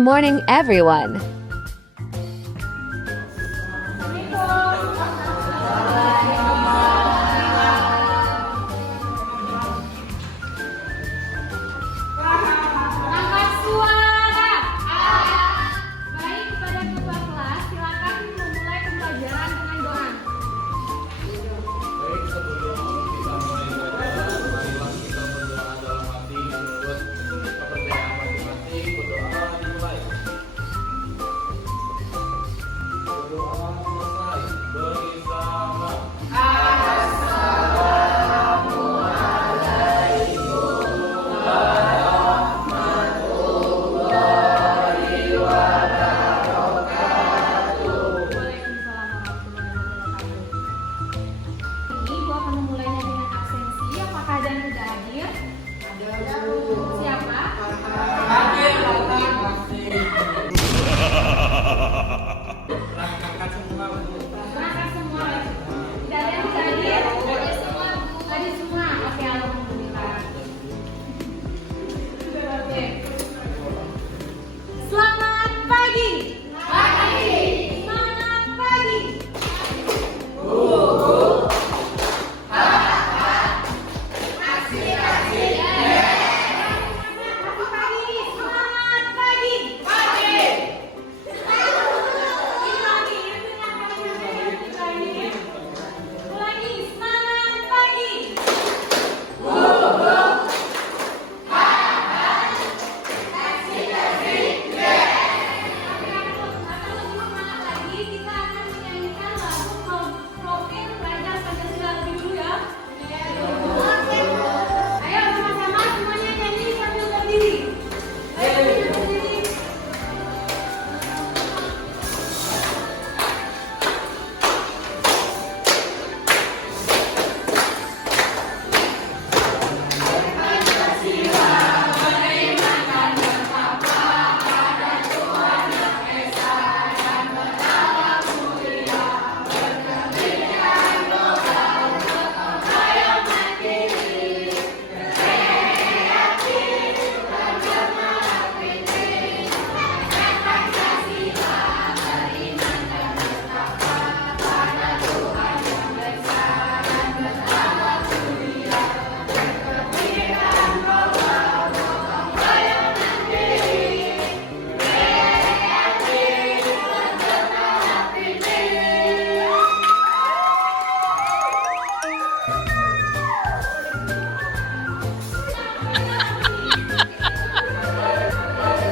morning, everyone. Angkat suara. Baik, kepada ketua kelas, silakan memulai pembelajaran dengan doa. Baik, sebelum kita mulai belajar, marilah kita berdoa dalam hati menurut kepercayaan masing-masing. Berdoa dimulai. Berdoa selesai. Bersama. Waalaikumsalam warahmatullahi wabarakatuh. Ini Ibu akan memulainya dengan absensi. Apakah ada yang tidak hadir? Ada. Siapa? Hadir, Kakak semua. Berangkat semua. Tidak ada yang tidak hadir? Hadir semua. Hadir semua. Oke, alhamdulillah. Oke. Selamat pagi. Pagi. Selamat pagi. Selamat pagi. Pagi. Ulangi, semangat pagi. Kita akan menyanyikan lagu Profil Pelajar Pancasila lebih dulu ya. Ayo sama-sama semuanya nyanyi sambil berdiri. Ayo berdiri.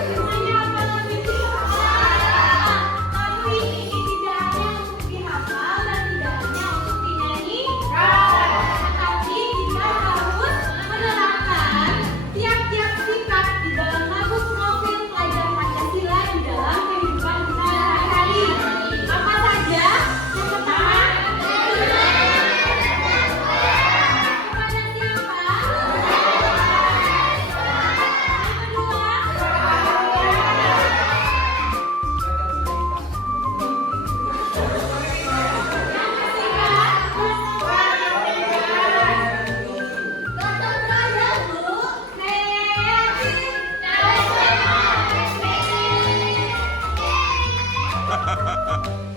Semuanya apa lebih tapi ini tidak hanya untuk dihafal dan tidak hanya untuk dinyanyi, tetapi kita harus menerapkan tiap-tiap sifat di dalam lagu Profil Pelajar Pancasila di dalam kehidupan kita sehari-hari. Apa saja? Yang pertama, kepada siapa?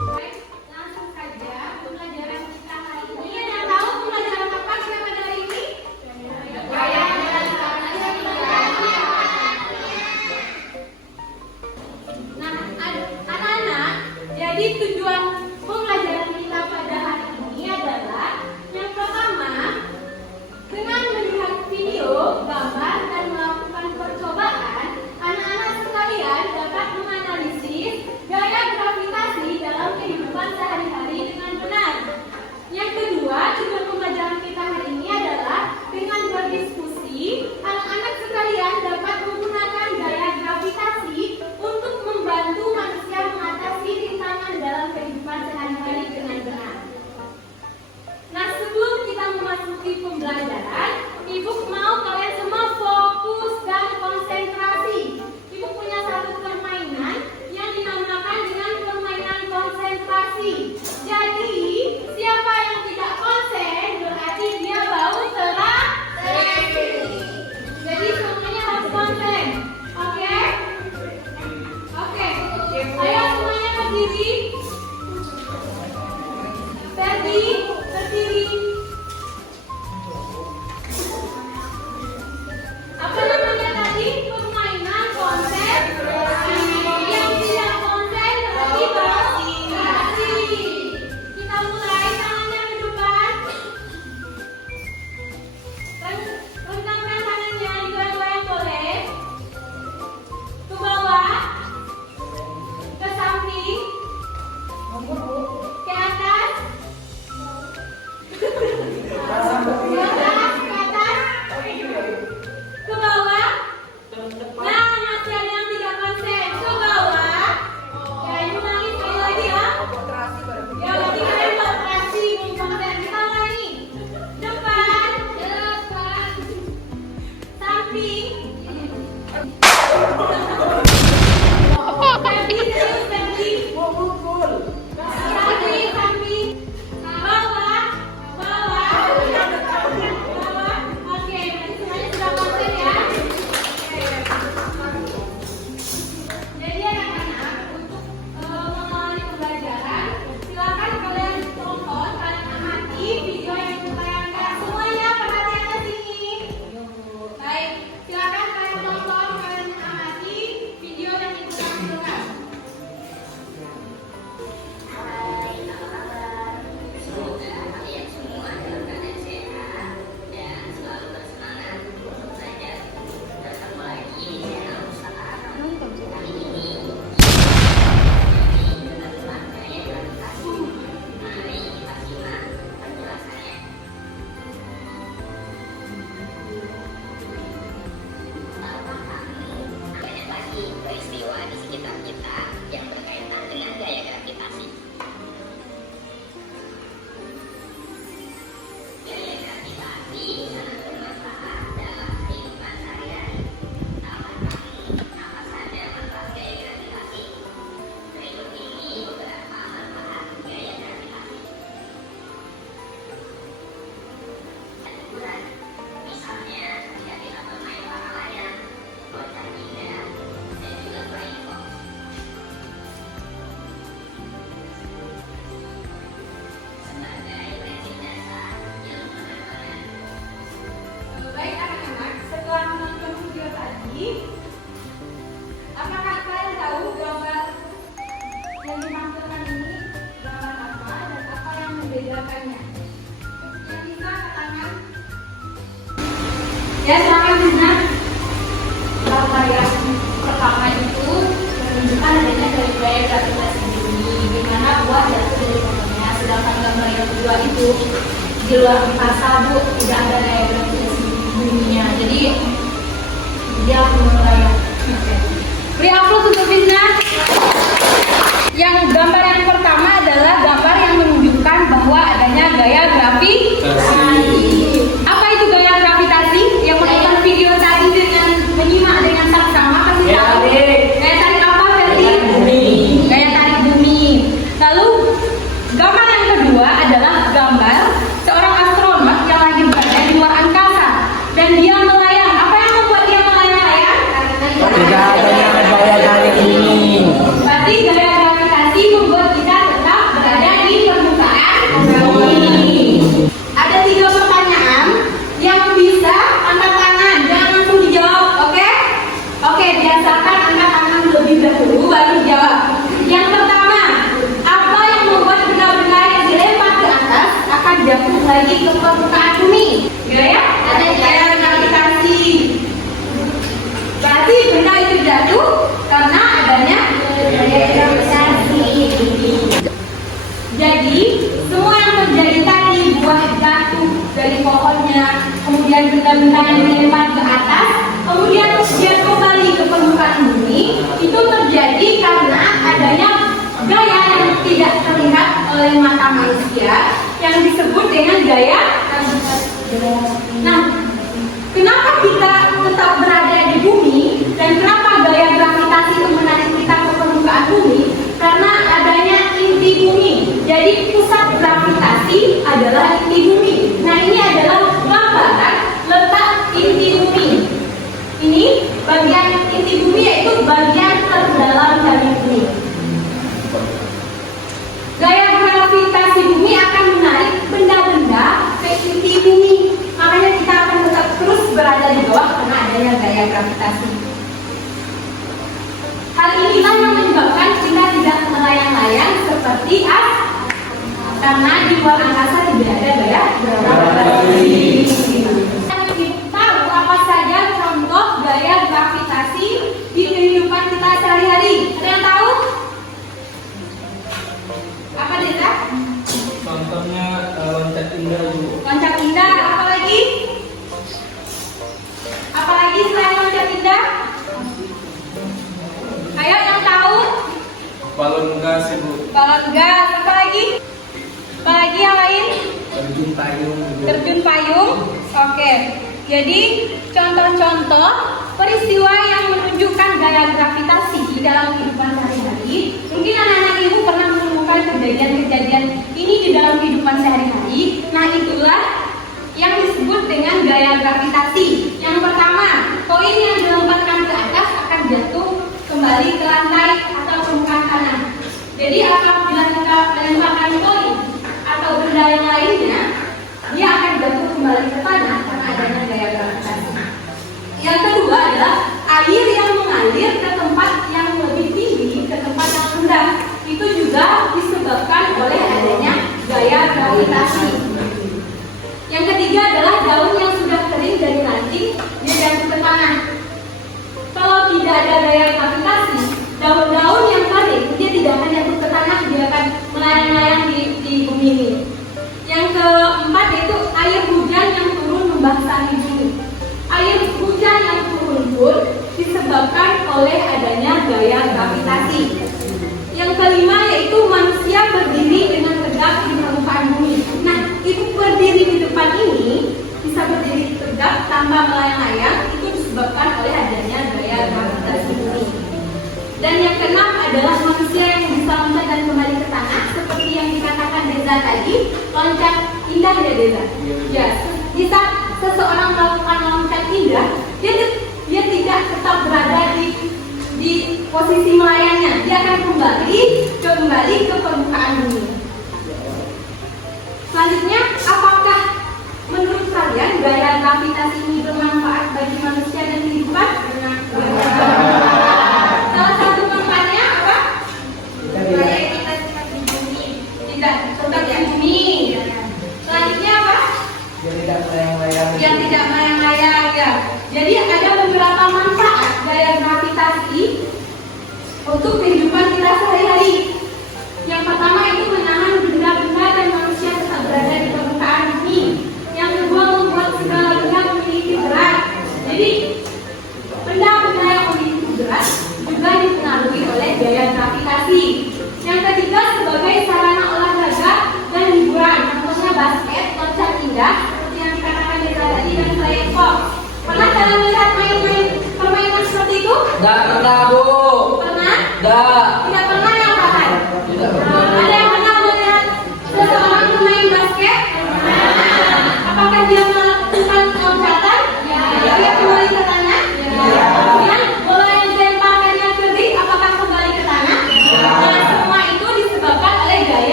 Baik, langsung saja pembelajaran kita hari ini. Ada yang tahu pembelajaran apa siapa dari ini? Nah, anak-anak, jadi tujuan pembelajaran kita pada hari ini adalah yang pertama, dengan melihat video, gambar, dan melakukan percobaan, anak-anak sekalian dapat menganalisis gaya gravitasi dalam kehidupan sehari-hari dengan benar. Yang kedua, tujuan pembelajaran kita hari ini adalah dengan berdiskusi, anak-anak sekalian dapat menggunakan gaya gravitasi untuk membantu manusia mengatasi rintangan dalam kehidupan sehari-hari dengan benar. Nah, sebelum kita memasuki pembelajaran, Ibu mau kalian semua tampilkan ini gambar apa dan apa yang membedakannya? Yang bisa katakan? Ya, silakan Zina. Gambar yang pertama itu menunjukkan adanya gaya gravitasi bumi, di mana buah jatuh dari pohonnya. Sedangkan gambar yang kedua itu di luar angkasa, Bu, tidak ada gaya gravitasi buminya. Jadi dia melayang. Beri aplaus untuk Zina. Yang gambar yang pertama adalah gambar yang menunjukkan bahwa adanya gaya gravitasi. Apa itu gaya gravitasi? Yang menonton video tadi dengan menyimak dengan saksama pasti tahu. Gaya tarik apa, Ferdi? Gaya tarik bumi. Lalu gambar yang kedua adalah gambar seorang astronot yang lagi berada di luar angkasa dan dia melayang. Apa yang membuat dia melayang-layang? Tidak adanya gaya tarik ini. Berarti gaya gravitasi membuat kita tetap berada di permukaan bumi. Ada 3 pertanyaan yang bisa angkat tangan, jangan langsung dijawab, oke? Oke, biasakan angkat tangan lebih dahulu baru jawab. Yang pertama, apa yang membuat benda-benda yang dilempar ke atas akan jatuh lagi ke permukaan bumi? Gaya? Ada gaya gravitasi. Berarti benda itu jatuh karena adanya gaya gravitasi. Jadi semua yang terjadi tadi, buah jatuh dari pohonnya, kemudian benda-benda yang dilempar ke atas, kemudian dia kembali ke permukaan bumi, itu terjadi karena adanya gaya yang tidak terlihat oleh mata manusia yang disebut dengan gaya gravitasi. Nah, kenapa kita tetap berada di bumi dan kenapa gaya gravitasi itu menarik kita ke permukaan bumi? Karena adanya inti bumi. Jadi pusat gravitasi adalah inti bumi. Nah, ini adalah gambaran letak inti bumi. Ini bagian inti bumi, yaitu bagian terdalam dari bumi. Gaya gravitasi bumi akan menarik benda-benda ke inti bumi. Makanya kita akan tetap terus berada di bawah karena adanya gaya gravitasi. Hal inilah yang menyebabkan kita tidak melayang-layang seperti karena di luar angkasa tidak ada gaya gravitasi. Kita tahu apa saja contoh gaya gravitasi di kehidupan kita sehari-hari. Ada yang tahu? Apa Desa? Contohnya loncat indah, Bu. Loncat indah, apa lagi? Apa lagi selain loncat indah? Ayo yang tahu? Balon gas, Ibu. Balon gas, apa lagi? Apa lagi yang lain? Terjun payung, Ibu. Terjun payung. Oke. Jadi contoh-contoh peristiwa yang menunjukkan gaya gravitasi di dalam kehidupan sehari-hari. Mungkin anak-anak ibu pernah menemukan kejadian-kejadian ini di dalam kehidupan sehari-hari. Nah, itulah yang disebut dengan gaya gravitasi. Yang pertama, koin yang dilemparkan ke atas akan jatuh kembali ke lantai atau permukaan tanah. Jadi apabila kita melemparkan koin atau benda yang lainnya, dia akan jatuh kembali ke tanah karena adanya gaya gravitasi. Yang kedua adalah air yang mengalir ke tempat yang lebih tinggi, ke tempat yang rendah. Itu juga disebabkan oleh adanya gaya gravitasi. Yang ketiga adalah daun yang sudah kering dari ranting, dia jatuh ke tanah. Kalau tidak ada gaya gravitasi, daun-daun yang kering dia tidak akan jatuh ke tanah, dia akan melayang-layang di bumi ini. Yang keempat yaitu air hujan yang turun membasahi bumi. Air hujan yang turun pun disebabkan oleh adanya gaya gravitasi. Yang kelima yaitu manusia berdiri dengan tegak di permukaan bumi. Nah, ibu berdiri di depan ini bisa berdiri tegak tanpa melayang-layang, itu disebabkan oleh adanya gaya gravitasi bumi. Dan yang keenam adalah manusia yang bisa loncat dan kembali ke tanah, seperti yang dikatakan Deza tadi, loncat indah ya Deza. Ya, bisa seseorang melakukan loncat indah, dia tidak tetap berada di posisi melayangnya, dia akan kembali ke permukaan bumi. Selanjutnya, apakah menurut kalian gaya gravitasi ini bermanfaat bagi manusia dan kehidupan? Salah satu manfaatnya apa? Gaya kita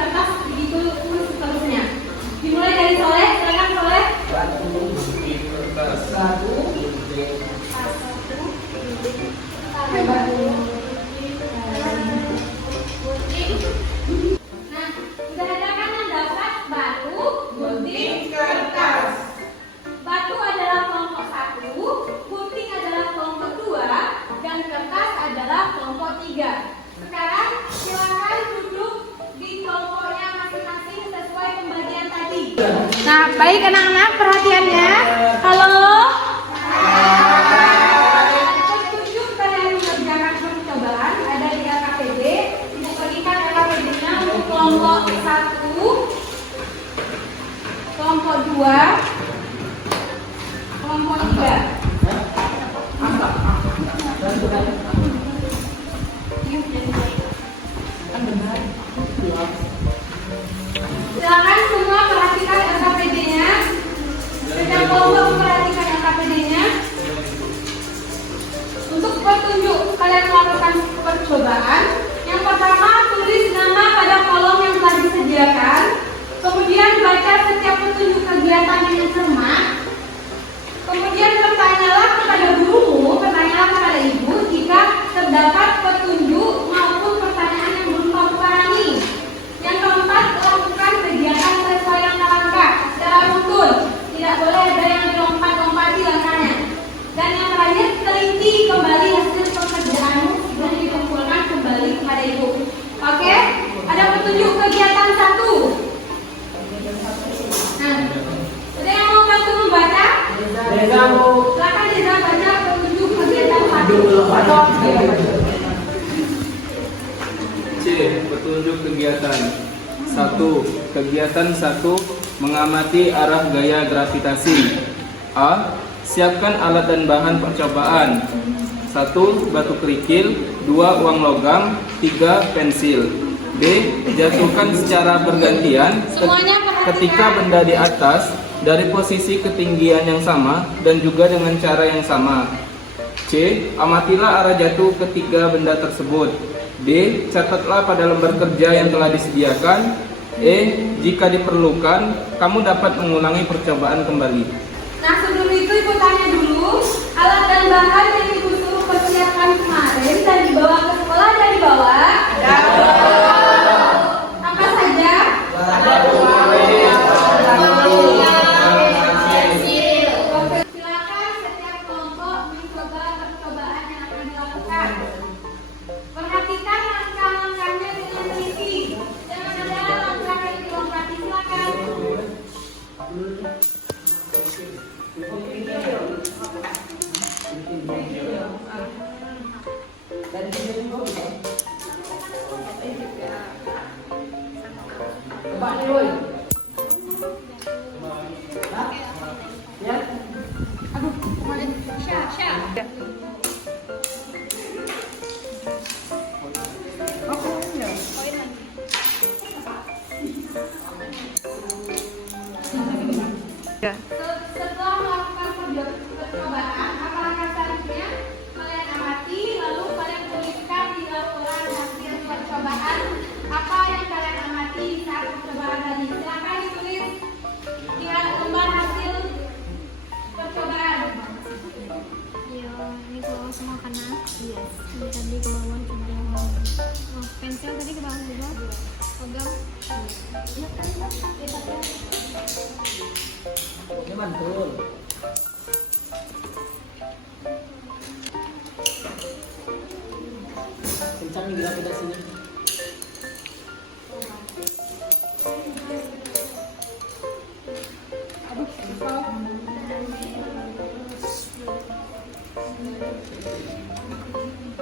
kertas, begitu terus seterusnya. Dimulai dari Soleh, silakan Soleh. gunting kertas. Nah, sudah ada kan yang dapat batu, gunting, kertas. Batu adalah kelompok 1, gunting adalah kelompok 2, dan kertas adalah kelompok 3. Sekarang silakan duduk di kelompoknya masing-masing sesuai pembagian tadi. Nah, baik anak-anak, perhatiannya. Halo. Petunjuk kalian mengerjakan percobaan ada di LKPD. Ibu bagikan LKPD-nya untuk kelompok 1, kelompok 2, kelompok 3. Silakan semua perhatikan LKPD-nya. Setiap kelompok memperhatikan LKPD-nya. Untuk petunjuk kalian melakukan percobaan, yang pertama tulis nama pada kolom yang telah disediakan. Kemudian baca setiap petunjuk kegiatan yang cermat. Kemudian bertanyalah kepada gurumu, bertanyalah kepada ibu jika terdapat petunjuk maupun pertanyaan yang belum kamu pahami. Yang keempat, lakukan kegiatan sesuai langkah-langkah secara runtun. Tidak boleh ada yang dilompat-lompati langkahnya. Dan yang terakhir, teliti kembali hasil pekerjaanmu dan dikumpulkan kembali kepada ibu. Oke? Ada petunjuk kegiatan 1. Nah, ada yang mau bantu membaca? Silakan Deza baca petunjuk kegiatan 1. C. Petunjuk kegiatan 1. Kegiatan 1. Mengamati arah gaya gravitasi. A. Siapkan alat dan bahan percobaan. 1. Batu kerikil. 2. Uang logam. 3. Pensil. B. Jatuhkan secara bergantian ketika benda di atas dari posisi ketinggian yang sama dan juga dengan cara yang sama. C. Amatilah arah jatuh ketiga benda tersebut. D. Catatlah pada lembar kerja yang telah disediakan. E. Jika diperlukan, kamu dapat mengulangi percobaan kembali. Nah, sebelum itu ibu tanya dulu, alat dan bahan yang ibu suruh persiapkan kemarin dan dibawa ke sekolah dan dibawa? Apa saja? Silakan setiap kelompok mencoba percobaan yang akan dilakukan. Perhatikan langkah-langkahnya dengan teliti. Jangan ada langkah yang dilompati. Silakan. Setelah melakukan percobaan, apa langkah selanjutnya? Kalian amati, lalu kalian tuliskan di laporan hasil percobaan apa yang kalian amati saat percobaan tadi. Silakan ditulis di lembar hasil percobaan. Iya, ini ke bawah semua karena iya, ini tadi ke bawah ke bawah. Oh, pensil tadi ke bawah juga. Logam. Iya kan? Ini mantul. Kencang nih gravitasinya.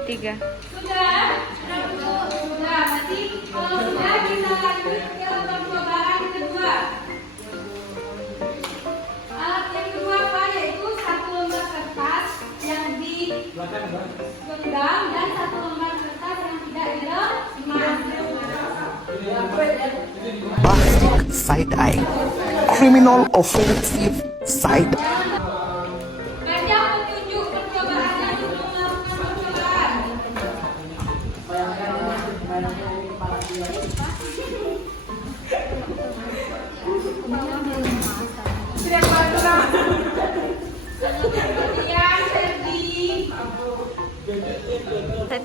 Tiga. Sudah? Sudah. Nanti kalau sudah kita lanjut ke percobaan kedua. Alat yang kedua apa? Yaitu satu lembar kertas yang digenggam dan satu lembar kertas yang tidak diremas. Plastic side-eye, criminal offensive side. Baca petunjuk percobaannya sebelum melakukan percobaan.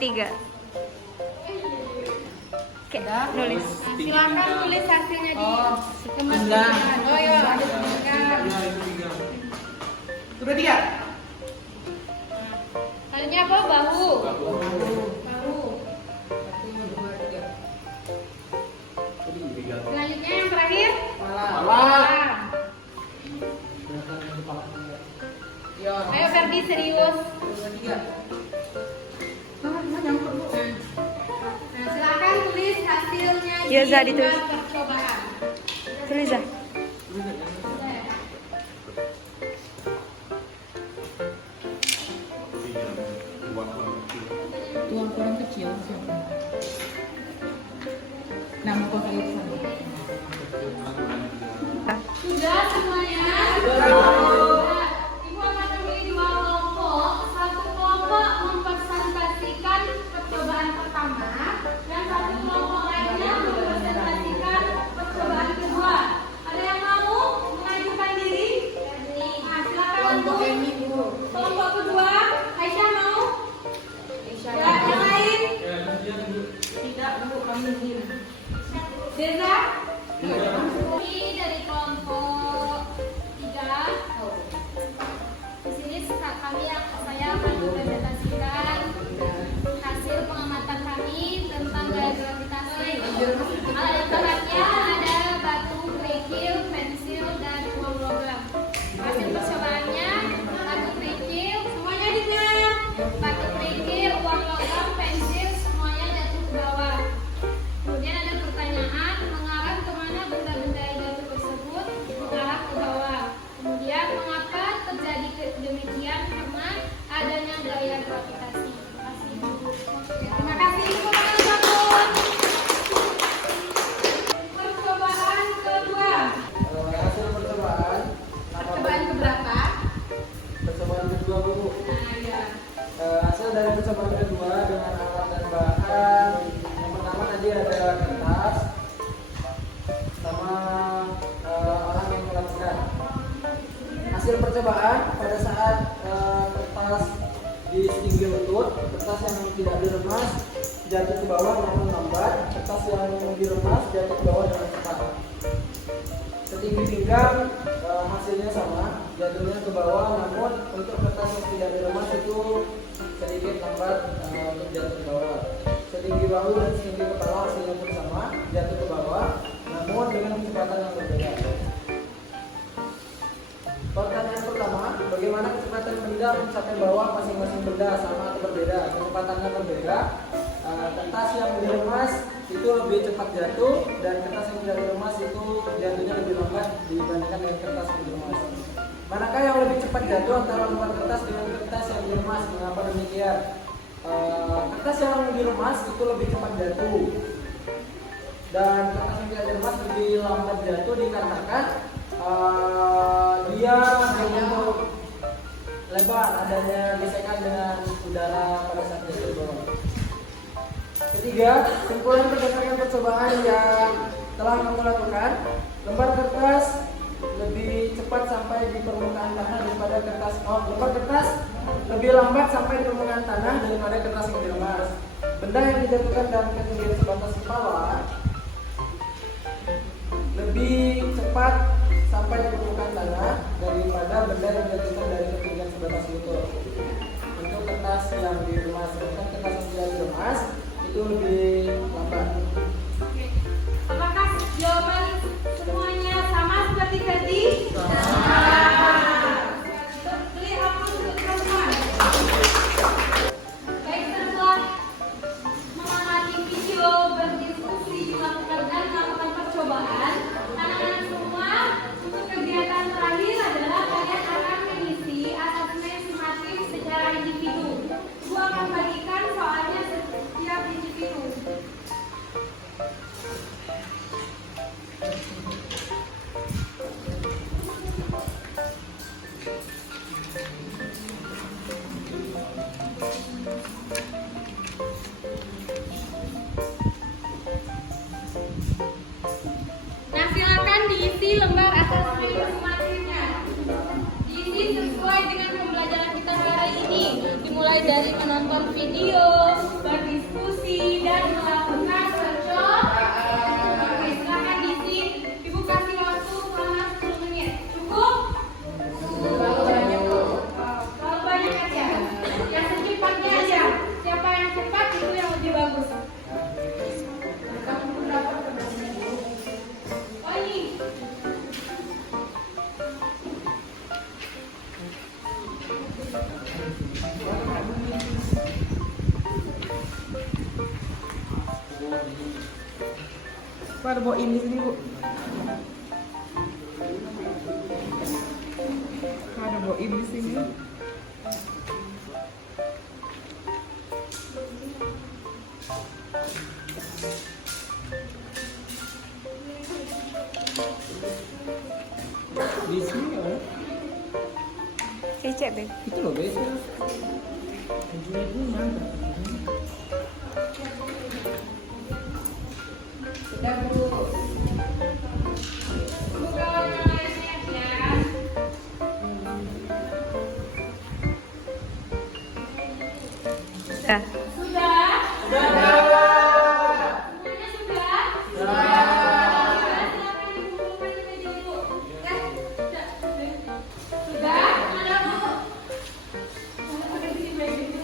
3. Oke, nulis. Silakan tulis hasilnya di teman. Oh iya, ada 3. Sudah 3. Selanjutnya apa? Bahu. Bahu. 1, 2, 3. Selanjutnya yang terakhir. Kepala. Ayo Ferdi serius. 2, 3. Nah, silakan tulis hasilnya Iya, di Zah, ditulis. lembar percobaan. Tulis ah. Tuang kurang kecil siapa? Nama pokoknya sama. Sudah semuanya? Nah, Ibu akan memilih 2 kelompok. Satu kelompok mempresentasikan percobaan pertama dan satu kelompok lainnya mempresentasikan percobaan kedua. Ada yang mau mengajukan diri? Nah, silakan untuk kelompok kedua. Aisyah mau? Ya, yang lain? Tidak, Bu, kami diam. Deza? Ini dari kelompok 3. Di sini saya akan mempresentasikan hasil pengamatan kami tentang gaya gravitasi. Alat-alatnya ada batu, kerikil, pensil, dan uang logam. Hasil percobaannya batu kerikil, semuanya dengar. Batu kerikil, uang logam, pensil, semuanya jatuh ke bawah. Kemudian ada pertanyaan mengarah kemana benda-benda yang jatuh tersebut, mengarah ke bawah. Kemudian mengapa terjadi demikian, karena adanya gaya gravitasi. Terima kasih Ibu. Terima kasih Ibu. Bagus. Percobaan kedua. Hasil percobaan. Percobaan keberapa? Percobaan kedua, Bu. Nah, ya. Hasil dari percobaan kedua dengan alat dan bahan. Yang pertama tadi ada kertas sama orang yang melakukan. Hasil percobaan pada saat kertas di setinggi lutut, kertas yang tidak diremas jatuh ke bawah namun lambat, kertas yang diremas jatuh ke bawah dengan cepat. Setinggi pinggang hasilnya sama, jatuhnya ke bawah, namun untuk kertas yang tidak diremas itu sedikit lambat untuk jatuh ke bawah. Setinggi bahu dan setinggi kepala hasilnya pun sama, jatuh ke bawah, namun dengan kecepatan yang berbeda. Pertanyaan pertama, bagaimana kecepatan benda mencapai bawah masing-masing benda, sama atau berbeda? Kecepatannya berbeda. Kertas yang diremas itu lebih cepat jatuh, dan kertas yang tidak diremas itu jatuhnya lebih lambat dibandingkan dengan kertas yang diremas. Manakah yang lebih cepat jatuh antara lembar kertas dengan kertas yang diremas? Mengapa demikian? Kertas yang diremas itu lebih cepat jatuh, dan kertas yang tidak diremas lebih lambat jatuh dikarenakan dia berbentuk lebar, adanya gesekan dengan udara pada saat jatuh ke bawah. Ketiga, simpulan berdasarkan percobaan yang telah kamu lakukan, lembar kertas lebih cepat sampai di permukaan tanah daripada kertas. Lembar kertas lebih lambat sampai di permukaan tanah daripada kertas yang diremas. Benda yang dijatuhkan dalam ketinggian sebatas kepala lebih cepat sampai di permukaan tanah daripada benda yang dijatuhkan dari ketinggian sebatas lutut. Untuk kertas yang diremas, kertas yang tidak diremas itu lebih lambat. Oke. Apakah jawaban semuanya sama seperti tadi? Sama. Beli hapus untuk teman-teman. Baik, setelah mengamati video, berdiskusi, melakukan percobaan, anak-anak semua untuk kegiatan terakhir adalah kalian akan mengisi asesmen sumatif secara individu. Ibu akan bagikan soalnya setiap individu. Nah, silakan diisi lembar asesmen sumatifnya. Diisi sesuai dengan pembelajaran kita hari ini. Dimulai dari menonton video, belajar melakukan search. Oke, silakan diisi. Ibu kasih waktu selama 10 menit. Cukup? Kalau banyak aja. Yang secepatnya aja. Siapa yang cepat itu yang lebih bagus. Oh ini. Bu, ada bawa ini sini, Bu. Ada bawa ini di sini. Di sini ya. Cecep deh. Itu loh, beda. Ini mantap. Sudah Bu. Bu kawan yang lainnya ya. Sudah. Sudah? Semuanya sudah? Silakan dikumpulkan saja dulu. Ya, sudah? Mana Bu? Ada di sini baik.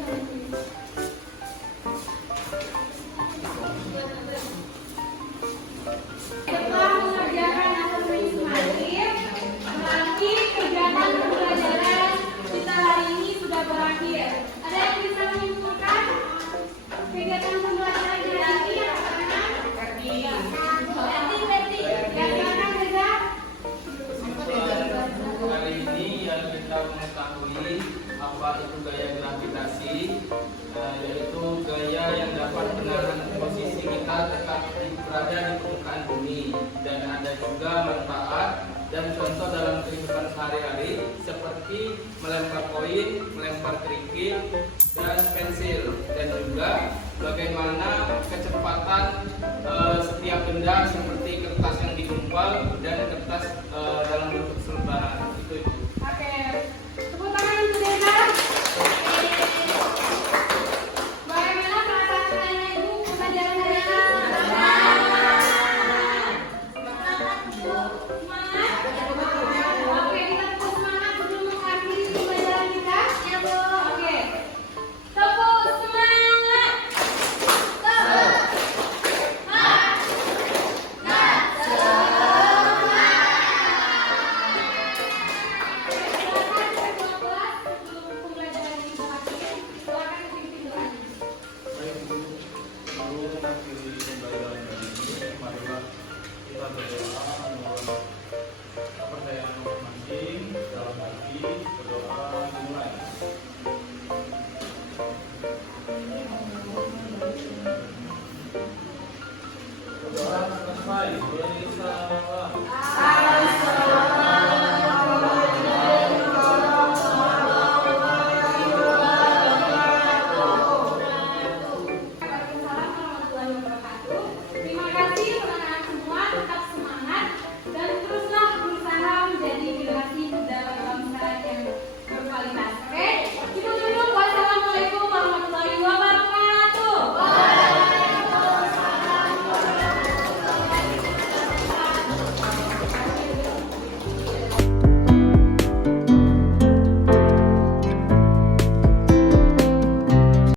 Setelah mengerjakan asesmen kemarin, berarti kegiatan pembelajaran kita hari ini sudah berakhir. Ada yang bisa menyimpulkan kegiatan pembelajaran kita hari ini? Berarti. Ya, silakan Reza. Kali ini yang kita mengetahui apa itu gaya gravitasi, yaitu gaya yang dapat menahan posisi kita tetap berada di permukaan bumi, dan ada juga manfaat dan contoh dalam kehidupan sehari-hari seperti melempar koin, melempar kerikil dan pensil, dan juga bagaimana kecepatan setiap benda seperti kertas yang digumpal dan kertas dalam bentuk selebaran. Itu. Oke. Tepuk tangan untuk Reza. Bagaimana perasaan kalian Ibu pembelajaran hari ini? Semangat? Oke, kita tepuk semangat sebelum mengakhiri pembelajaran kita. Ya, Bu. Oke. Tepuk semangat. Silakan ketua kelas sebelum pembelajaran ini berakhir. Silakan dipimpin doa. Baik Bu, sebelum mengakhiri pembelajaran kali ini, marilah kita berdoa memohon kepercayaan masing-masing dalam hati, berdoa dimulai. Berdoa selesai, berisalah.